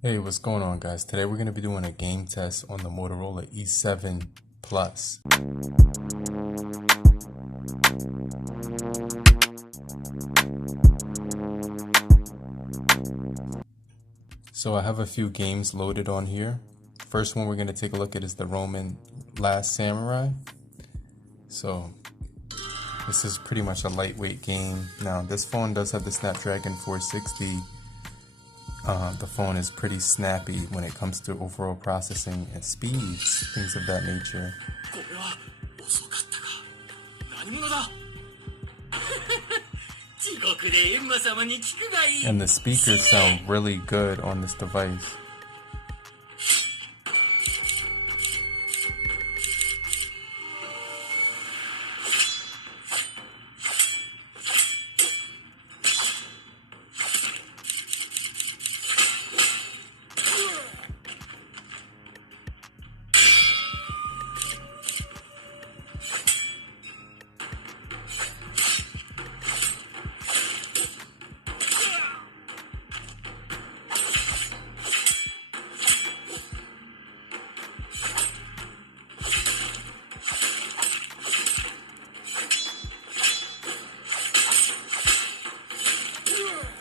Hey, what's going on, guys? Today we're going to be doing a game test on the Motorola E7 Plus. So I have a few games loaded on here. First one we're going to take a look at is the Roman Last Samurai. So this is pretty much a lightweight game. Now this phone does have the Snapdragon 460. The phone is pretty snappy when it comes to overall processing and speeds, things of that nature. And the speakers sound really good on this device.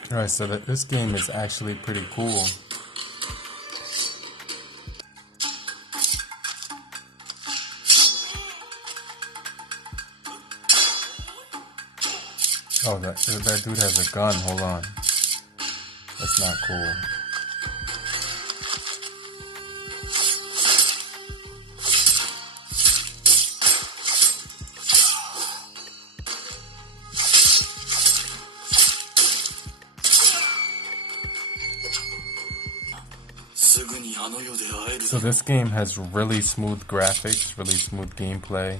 Alright, so this game is actually pretty cool. Oh, that dude has a gun. Hold on. That's not cool. So this game has really smooth graphics, really smooth gameplay.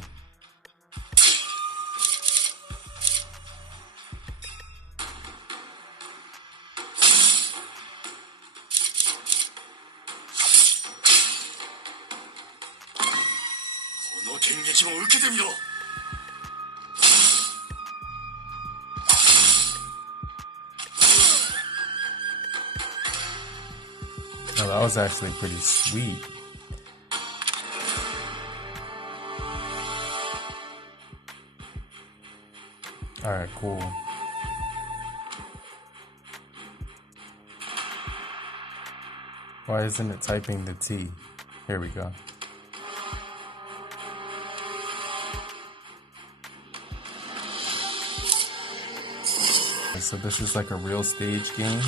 Oh, that was actually pretty sweet. Alright, cool. Why isn't it typing the T? Here we go. So this is like a real stage game.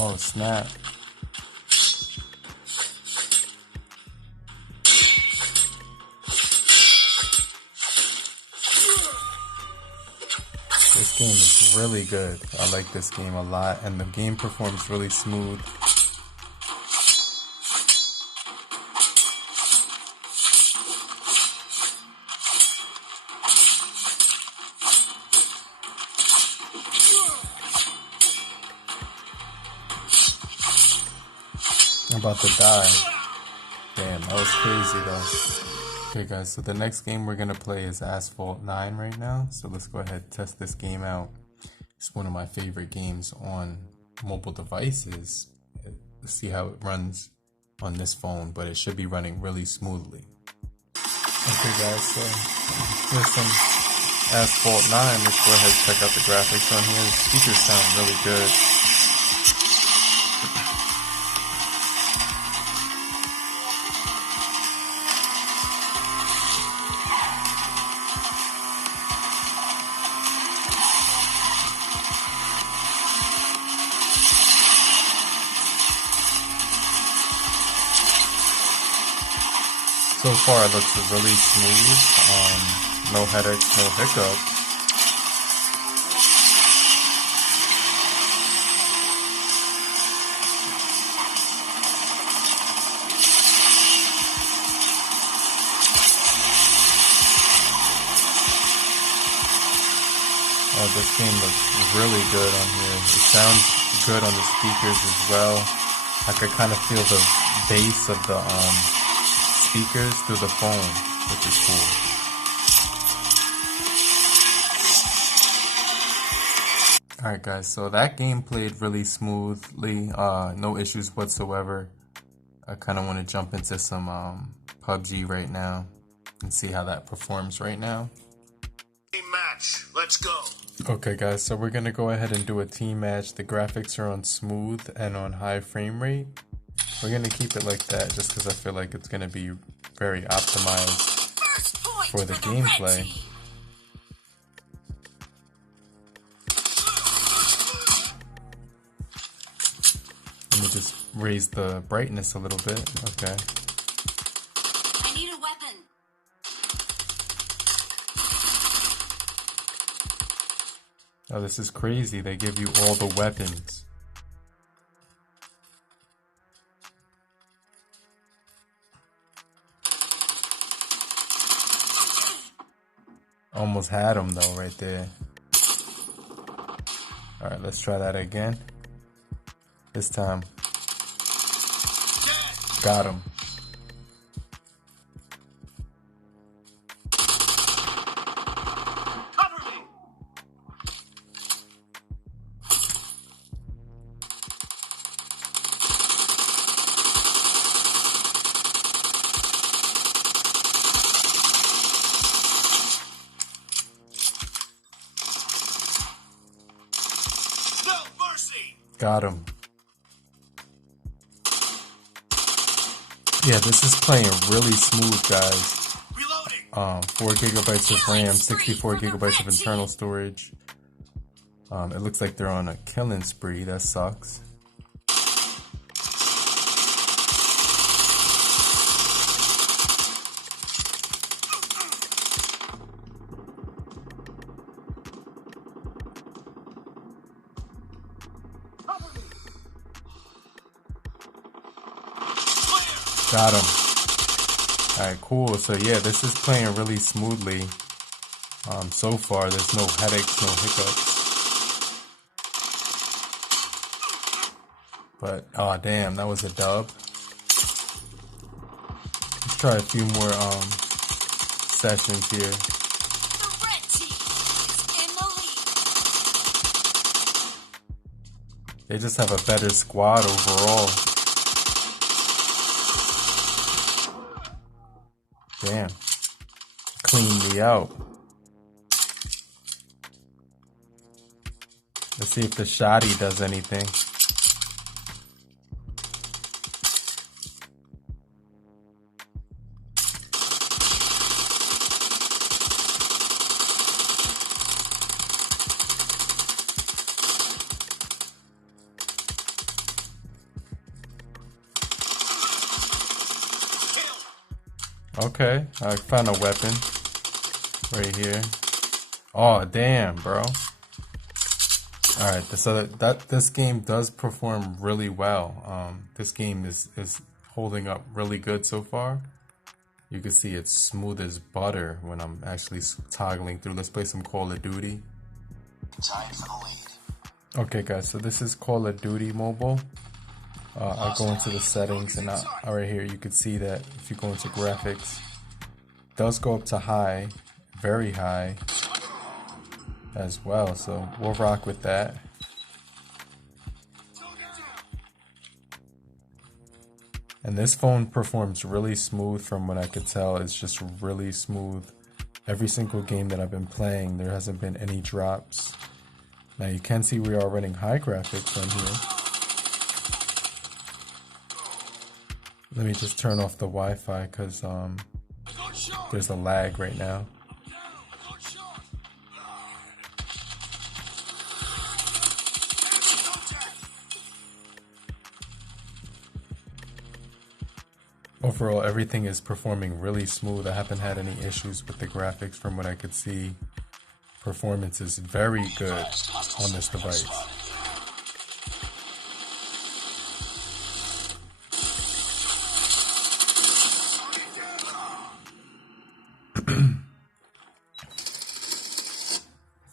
Oh snap. This game is really good. I like this game a lot, and the game performs really smooth. I'm about to die. Damn, that was crazy though. Okay guys, so the next game we're gonna play is Asphalt 9 right now. So let's go ahead and test this game out. It's one of my favorite games on mobile devices. Let's see how it runs on this phone, but it should be running really smoothly. Okay guys, so here's some Asphalt 9. Let's go ahead and check out the graphics on here. The speakers sound really good. So far it looks really smooth, no headaches, no hiccups. Oh, this game looks really good on here. It sounds good on the speakers as well. I could kind of feel the bass of the speakers through the phone, which is cool. Alright guys, so that game played really smoothly, no issues whatsoever. I kind of want to jump into some PUBG right now and see how that performs right now. Team match, let's go. Okay guys, so we're going to go ahead and do a team match. The graphics are on smooth and on high frame rate. We're going to keep it like that just because I feel like it's going to be very optimized for the gameplay. Let me just raise the brightness a little bit. Okay. I need a weapon. Oh, this is crazy. They give you all the weapons. Almost had him though right there. Alright, let's try that again. This time. Got him. Cover me. No mercy. Got him. Yeah, this is playing really smooth, guys. Reloading. 4 gigabytes of RAM, 64 gigabytes of internal storage. It looks like they're on a killing spree. That sucks. Got him. Alright, cool. So yeah, this is playing really smoothly. So far, there's no headaches, no hiccups. But, oh damn, that was a dub. Let's try a few more sessions here. The red team is in the lead. They just have a better squad overall. Damn. Cleaned me out. Let's see if the shoddy does anything. Okay, I found a weapon right here. Oh damn, bro. Alright, so this game does perform really well. This game is holding up really good so far. You can see it's smooth as butter when I'm actually toggling through. Let's play some Call of Duty. Time for the lead. Okay guys, so this is Call of Duty Mobile. I'll go into the settings and right here you can see that if you go into graphics, it does go up to high, very high as well, so we'll rock with that. And this phone performs really smooth from what I could tell. It's just really smooth. Every single game that I've been playing, there hasn't been any drops. Now you can see we are running high graphics on here. Let me just turn off the Wi-Fi because there's a lag right now. Overall, everything is performing really smooth. I haven't had any issues with the graphics from what I could see. Performance is very good on this device.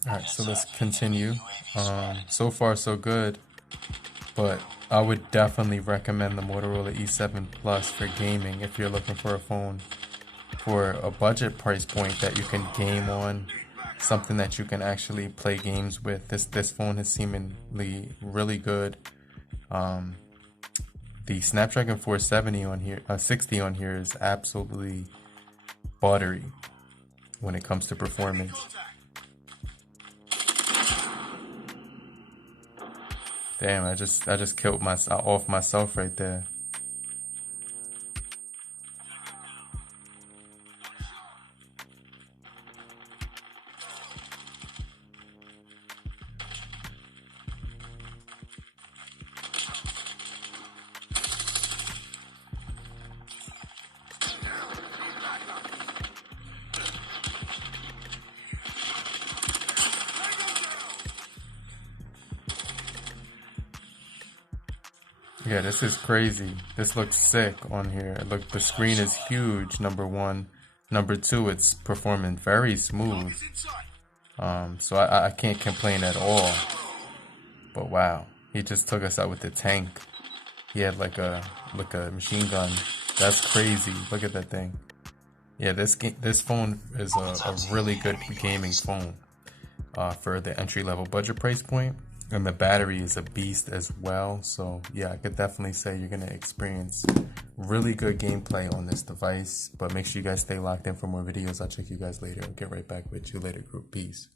Alright, so let's continue. So far so good. but I would definitely recommend the Motorola E7 Plus for gaming if you're looking for a phone for a budget price point that you can game on, something that you can actually play games with. This phone is seemingly really good. The Snapdragon 470 on here, 60 on here is absolutely buttery when it comes to performance. Damn, I just killed myself right there. Yeah, this is crazy. This looks sick on here. Look, the screen is huge, number one. Number two, it's performing very smooth. So I can't complain at all. But wow, he just took us out with the tank. He had like a machine gun. That's crazy. Look at that thing. Yeah, this phone is a really good gaming phone for the entry-level budget price point. And the battery is a beast as well. So yeah, I could definitely say you're going to experience really good gameplay on this device. But make sure you guys stay locked in for more videos. I'll check you guys later. I'll get right back with you later, group. Peace.